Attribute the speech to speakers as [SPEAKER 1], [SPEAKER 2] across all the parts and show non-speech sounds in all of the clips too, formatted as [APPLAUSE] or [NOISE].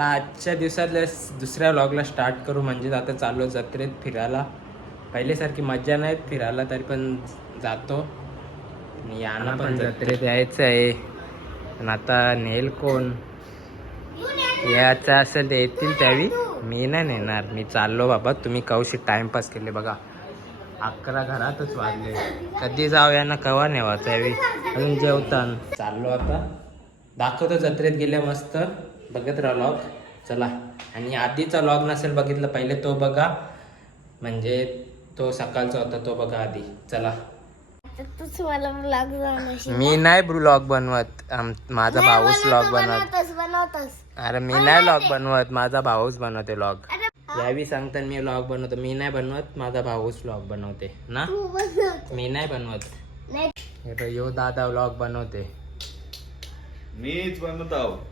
[SPEAKER 1] चला आजच्या दिवसातल्या दुसऱ्या व्लॉगला स्टार्ट करू. म्हणजे आता चाललो जत्रेत फिरायला. पहिल्यासारखी मजा नाही फिरायला तरी पण जातो. आणि यांना पण जत्रेत यायचं आहे. पण आता नेल कोण? यायचं असेल ते येतील त्यावेळी. मी नाही नेणार. मी चाललो बाबा. तुम्ही कौशी टाइमपास केले बघा. अकरा घरातच वाजले. कधी जाऊ यांना कवा नेवा त्यावेळी अजून जेवतान. चाललो आता. दाखवतो जत्रेत गेल्या मस्त. बघत राहा लॉग चला. आणि आधीचा लॉग नसेल बघितलं पहिले तो बघा. म्हणजे तो सकाळचा होता तो बघा आधी. चला.
[SPEAKER 2] तूच मला ब्लॉग बनवशील.
[SPEAKER 1] मी नाही ब्लॉग बनवत. आम- माझा भाऊच लॉग बनवत.
[SPEAKER 2] बनवतोस बनवतोस.
[SPEAKER 1] अरे मी नाही लॉग बनवत. माझा भाऊच बनवते लॉग
[SPEAKER 2] अरे
[SPEAKER 1] यावी सांगतात मी लॉग बनवतो. मी नाही बनवत माझा भाऊच लॉग बनवते. ना?
[SPEAKER 2] तू बनवत
[SPEAKER 1] मी नाही बनवत.
[SPEAKER 2] नाही.
[SPEAKER 1] हे बघ, यो दादा व्लॉग बनवते.
[SPEAKER 3] मीच बनवत आहो.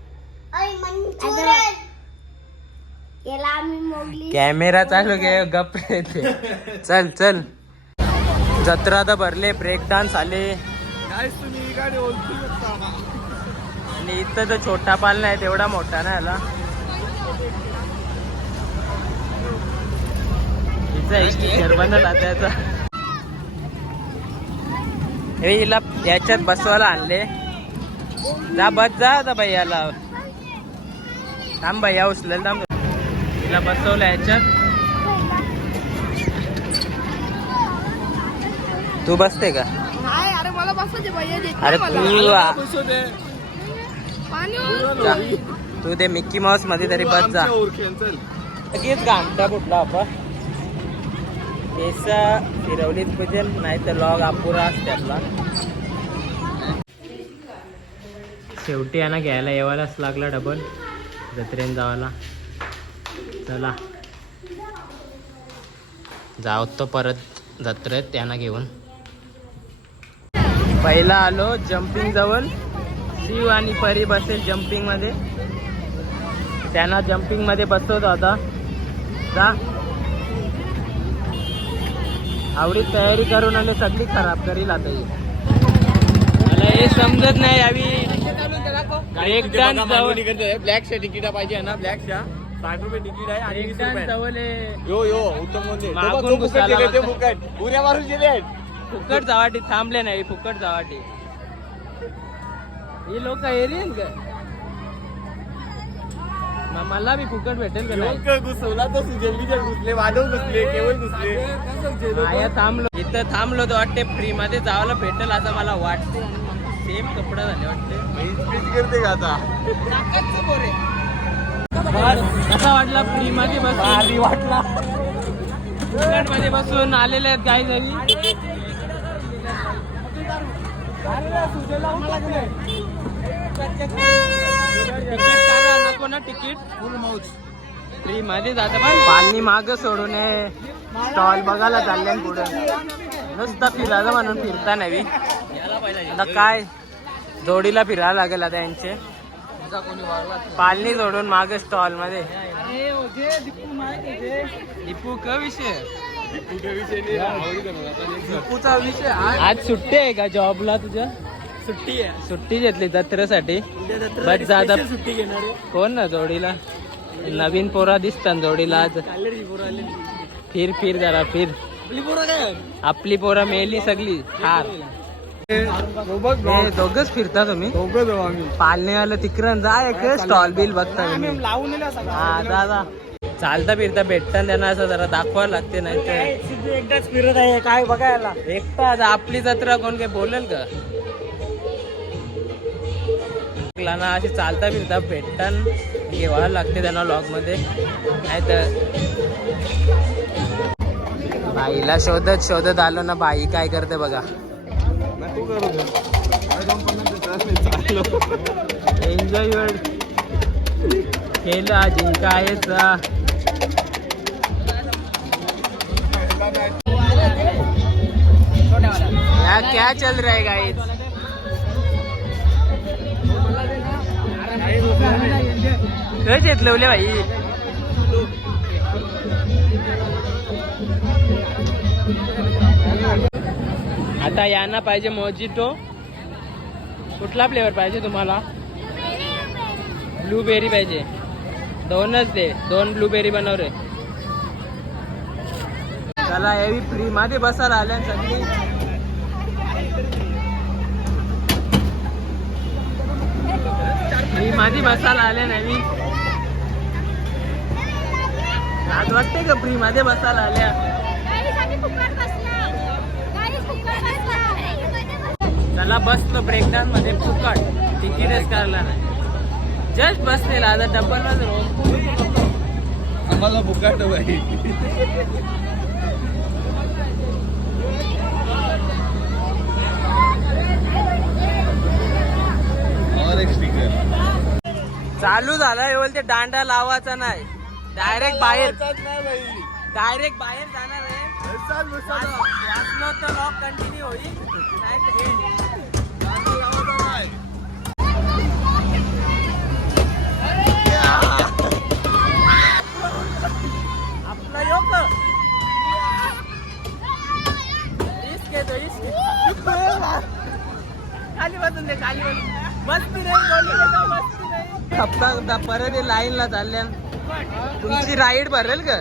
[SPEAKER 2] याला आम्ही मोगली [LAUGHS]
[SPEAKER 1] कॅमेरा चालू घे गप रे ते. चल चल. जत्रा तर भरले ब्रेक डान्स आले.
[SPEAKER 3] तुम्ही ही गाडी ओळखू शकता
[SPEAKER 1] आणि इथं तर छोटा पाल नाही तेवढा मोठा ना याला. तिचा शर्माना त्याचा. हे हिला याच्यात बसवायला आणले. जा बस जा आता भैयाला थांब भैया उचलेल थांब. तिला बसवलं याच्यात. तू बसते का?
[SPEAKER 2] नाही अरे मला
[SPEAKER 1] तू आ-
[SPEAKER 2] पाणी
[SPEAKER 1] जा. तू ते मिक्की माऊसमध्ये तरी बस जा. लगेच घांटा कुठला आपण? केस फिरवलीच पाहिजे नाही तर लॉग अपुरा असते आपला शेवटी यांना घ्यायला यावायलाच लागला डबल जत्रेन जावाला चला. जाऊ तो परत जत्रेत त्यांना घेऊन. पहिला आलो जम्पिंग जवळ. शिव आणि परी बसेल जम्पिंगमध्ये. त्यांना जम्पिंगमध्ये होता आता. जा. आवडी तयारी करून आले सगळी खराब करील आता ही. समजत नाही यावी एक
[SPEAKER 3] ब्लॅक च्या तिकीट पाहिजे ना ब्लॅक च्या. साठ रुपये तिकीट आहे आणि वीस रुपये. यो यो उत्तम म्हणजे फुकट उड्या मारून गेले.
[SPEAKER 1] फुकट जावाटी थांबले नाही फुकट जावाटी. ही लोक एरियन का? मला बी फुकट भेटेल का
[SPEAKER 3] घुसवला तो जल्दी घुसले घुसले केवळ घुसले.
[SPEAKER 1] थांबलो. इथं थांबलो तर वाटते फ्री मध्ये जायला भेटेल असं मला वाटते. सेम कपडा झाले वाटते.
[SPEAKER 3] करते का आता?
[SPEAKER 1] बस कसा वाटला फ्री मध्ये बसून? वाटला. मध्ये बसून आलेले आहेत काही करा नको ना तिकीट फुल मौज फ्री मध्ये जातं पण. पालनी माग सोडून स्टॉल बघायला चालले पुढे. नुसता फिरायचं म्हणून फिरता नाही. आता काय? जोडीला फिरायला लागेल आता यांचे. पालनी सोडून माग स्टॉलमध्ये दीपू का विषय?
[SPEAKER 3] दीपूचा विषय
[SPEAKER 1] आज सुट्टी आहे का जॉबला तुझ्या?
[SPEAKER 3] सुट्टी आहे.
[SPEAKER 1] सुट्टी घेतली जत्रेसाठी. बस जादा
[SPEAKER 3] सुट्टी घेणार
[SPEAKER 1] कोण ना जोडीला? नवीन पोरा दिसतात जोडीला आज. फिर फिर जरा फिर.
[SPEAKER 3] आपली पोरं
[SPEAKER 1] मेली सगळी. ठार हे दोघच फिरता तुम्ही? पालणे आलं तिकडं. जा एक स्टॉल बिल बघता हा जा जा. चालता फिरता भेटता त्यांना असं जरा दाखवायला लागते नाही तर
[SPEAKER 3] एकदाच फिरत आहे काय बघायला?
[SPEAKER 1] एकटा आपली जत्रा कोण काय बोलेल का? ना असे चालता फिरता भेटतान घेवायला लागते त्यांना लॉगमध्ये नाही तर बाईला शोधत शोधत आलो ना बाई काय करते बघा.
[SPEAKER 3] तू करत चाललो
[SPEAKER 1] एन्जॉय युअर खेळ जिंका आहेच या क्या चल रहा है गाइस खरंच घेतलं भाई. आता यांना पाहिजे मोजिटो कुठला फ्लेवर पाहिजे तुम्हाला? ब्लूबेरी पाहिजे. दोनच दे. दोन ब्लूबेरी बनव रे. चला यावी फ्री मध्ये बसायला आल्या सगळी. फ्री मध्ये बसायला आल्या नवी आज वाटते का फ्री मध्ये बसायला आल्या? चला बसलो ब्रेकडाऊन मध्ये फुकट. तिकीटच काढला नाही. जस्ट बसलेला आता डबल
[SPEAKER 3] आम्हाला फुकाट बाई. और एक स्टिकर
[SPEAKER 1] चालू झाला बोलते दांडा लावायचा नाही. डायरेक्ट बाहेर. डायरेक्ट बाहेर जाणार आहे. लॉक कंटिन्यू होईल. बसून दे खाली बसून बसती हप्ता परत लाईनला चालल्या तुमची राईड भरेल का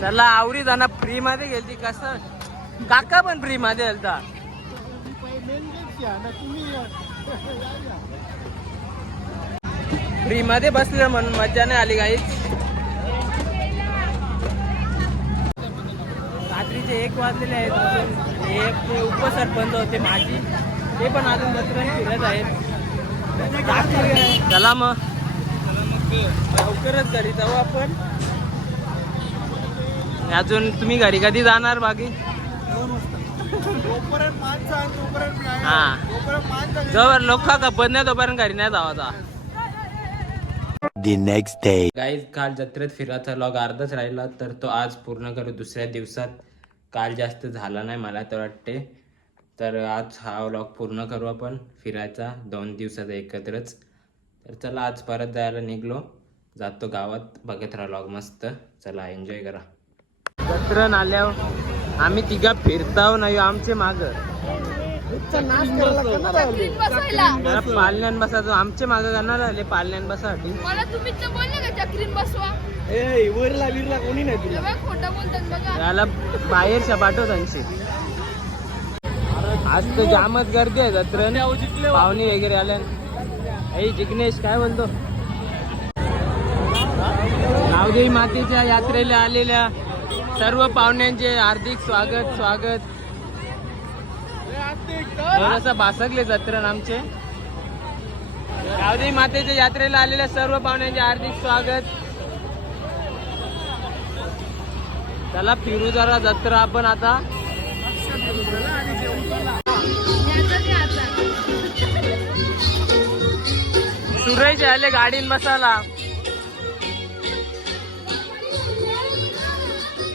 [SPEAKER 1] चला आवडी जाणार फ्री मध्ये गेलती कसं? काका पण फ्री मध्ये गेलता फ्री मध्ये बसले म्हणून मजा नाही आली काहीच रात्रीचे एक वाजलेले आहेत अजून एक ते उपसरपंच होते माझी ते पण अजून बसरून फिरत आहेत चला मग लवकरच घरी जाऊ आपण अजून तुम्ही घरी कधी जाणार बाकी. हा.
[SPEAKER 3] जोपर्यंत
[SPEAKER 1] लोक खपत नाही तोपर्यंत घरी नाही
[SPEAKER 4] The next day.
[SPEAKER 1] गाईज काल जत्रेत फिरायचा लॉग अर्धाच राहिला तर तो आज पूर्ण करू दुसऱ्या दिवसात काल जास्त झाला नाही मला तर वाटते. तर आज हा व्लॉग पूर्ण करू आपण. फिरायचा दोन दिवसाचा एकत्रच. तर चला आज परत जायला निघलो. जातो गावात. बघत राहा लॉग मस्त. चला एन्जॉय करा. जत्रण आल्यावर आम्ही तिघा फिरताव नाही आमचे माग जरा पालण्यान बसायचो आमचे माग करणार आले पालण्यान बसासाठी.
[SPEAKER 2] मला तुम्हीच तर बोलले का चक्रीत बसवा?
[SPEAKER 3] ए, वरला बिरला कोणी नाही तुला
[SPEAKER 2] तेव्हा खोटं बोलतात बघा.
[SPEAKER 1] त्याला बाहेरच्या पाठव त्यांची. आज तर जामच गर्दी आहे जत्रण पाहुणी वगैरे आल्या ऐ जिग्नेश काय बोलतो? नावदेवी मातेच्या यात्रेला आलेल्या सर्व पाहुण्यांचे हार्दिक स्वागत स्वागत. थोडस भासकले जत्रण आमचे. गावदेवी मातेच्या यात्रेला आलेल्या सर्व पाहुण्यांचे हार्दिक स्वागत. त्याला फिरू जरा जत्रा आपण आता. सुरेश आले गाडीन बसाला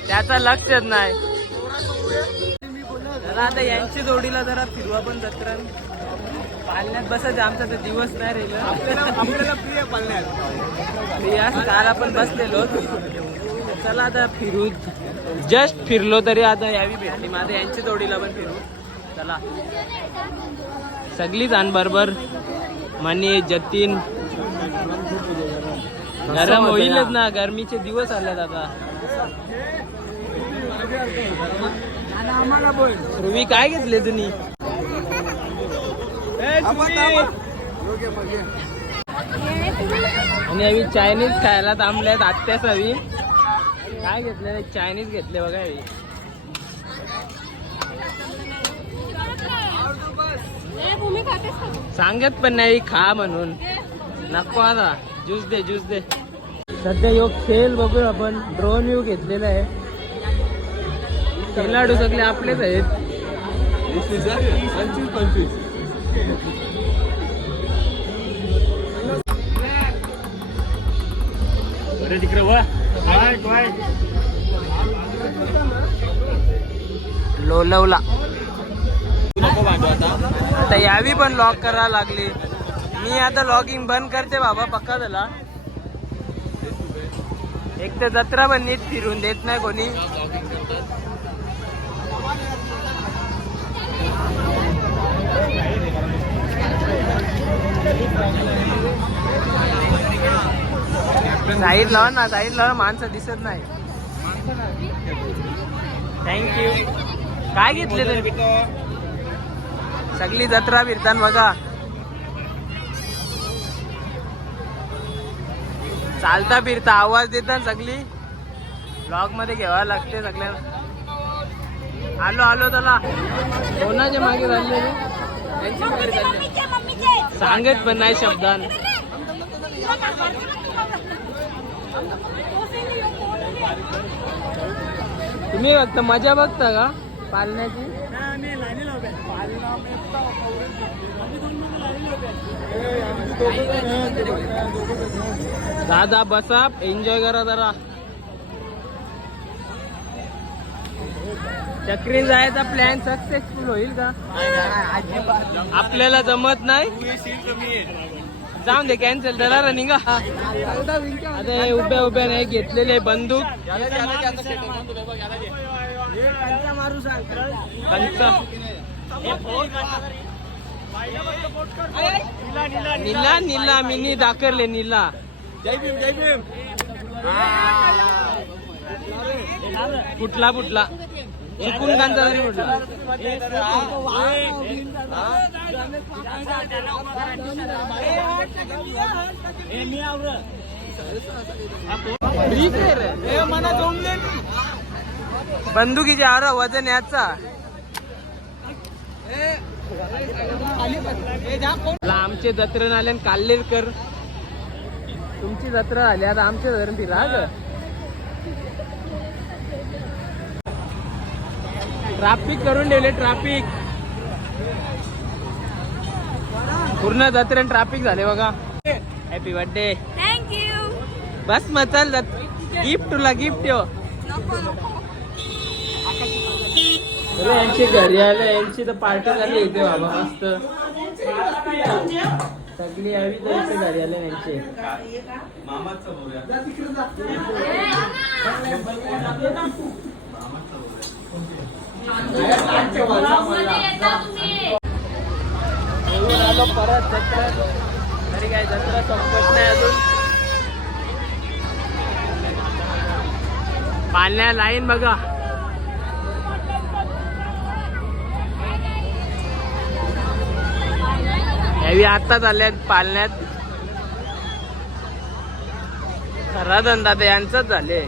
[SPEAKER 1] त्याचा लक्षच नाही. चला आता यांची जोडीला जरा फिरू आपण जत्रा. पालण्यात बसायचं आमचा तर दिवस नाही राहिलं.
[SPEAKER 3] आपल्याला प्रिय पाळण्यात
[SPEAKER 1] काल आपण बसलेलो. चला आता फिरू. जस्ट फिरलो तरी आता यावी भेटली. माझ्या यांची जोडीला पण फिरू. चला. सगळीच आण बरोबर. मनी जतीन. गरम होईलच ना. गरमीचे दिवस आलेत आता. ध्रुवी काय घेतले तुम्ही? आणि आम्ही चायनीज खायला थांबल्यात आत्याच हवी काय घेतले चायनीज घेतले बघा हे. सांगत पण नाही खा म्हणून. नको आता. ज्यूस दे ज्यूस दे. सध्या योग खेळ बघू आपण ड्रोन व्यू घेतलेला आहे. खेळाडू सगळे आपलेच आहेत.
[SPEAKER 3] अरे तिकडे
[SPEAKER 1] लोलवला.
[SPEAKER 3] आता.
[SPEAKER 1] यावी पण लॉग करायला लागली. मी आता लॉगिंग बंद करते बाबा पक्का झाला. एक तर जत्रा पण नीट फिरून देत नाही कोणी. साईड लावा ना साईड लावा माणसं दिसत नाही. थँक्यू काय घेतले तुम्ही? सगळी जत्रा फिरतान बघा. चालता फिरता आवाज देतात सगळी. ब्लॉगमध्ये घ्यावा लागते सगळ्यांना. आलो आलो त्याला. कोणाच्या मागे चालले. सांगत पण नाही शब्दान. तुम्ही बघता मजा बघता का पालण्याची? दादा बसा एन्जॉय करा जरा. चक्री जायचा प्लॅन सक्सेसफुल होईल का? आपल्याला जमत नाही? जाऊन दे कॅन्सल झाला रनिंग. [LAUGHS] अरे उभ्या उभ्या नाही घेतलेले बंदूक. नीला नीला मिनी दाखरले नीला.
[SPEAKER 3] जय भीम जय भीम.
[SPEAKER 1] फुटला फुटला. चुकून कांचा जरी म्हटलं ठीक बंदुकीचे आर वजन याचा. आमचे जत्र आले काल्लेलकर तुमची जत्रा झाली आता आमच्या धरण फिरा ट्राफिक करून ठेवले ट्राफिक. पूर्ण जत्रेन ट्राफिक झाले बघा. हॅपी बर्थडे
[SPEAKER 2] थँक्यू
[SPEAKER 1] बस मग चल गिफ्ट तुला गिफ्ट यो अरे यांची घरी आले यांची तर पार्टी झाली इथे बाबा मस्त. सगळी यावी तर इथे घरी आले यांचे. येऊन आलो परत जत्रा तरी काय जत्रा संपत नाही अजून पालण्या लाईन बघा. यावी आता आल्यात पालण्यात. खरा धंदा तर यांचाच झाले.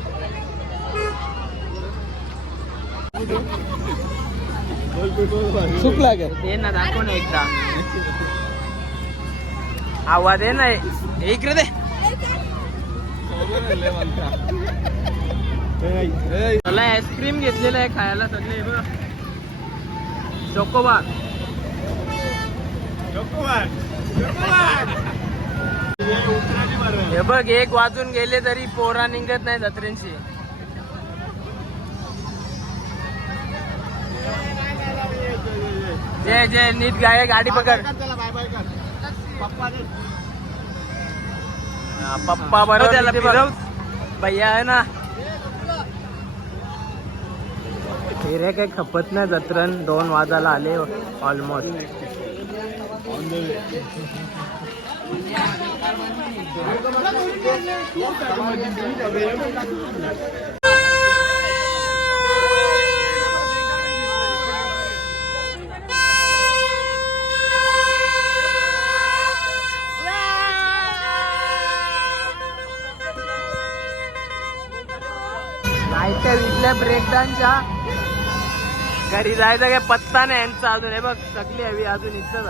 [SPEAKER 3] सुकला का?
[SPEAKER 1] दे ना दाखव ना एकदा. आवाज आहे ना इकडे दे. मला आईस्क्रीम घेतलेलं आहे खायला सगळे बघ. चोकोबार. हे बघ एक वाजून गेले तरी पोरा निघत नाही जत्रेंशी जय जय नीट गाय गाडी पकड. पप्पा बरोबर त्याला फिरव. भैया आहे ना. फिरे काही खपत नाही जत्रण दोन वाजाला आले ऑलमोस्ट आपल्या ब्रेक डान्सच्या घरी जायचं काय पत्ता नाही यांचा अजून. हे बघ सगळी हवी अजून इथं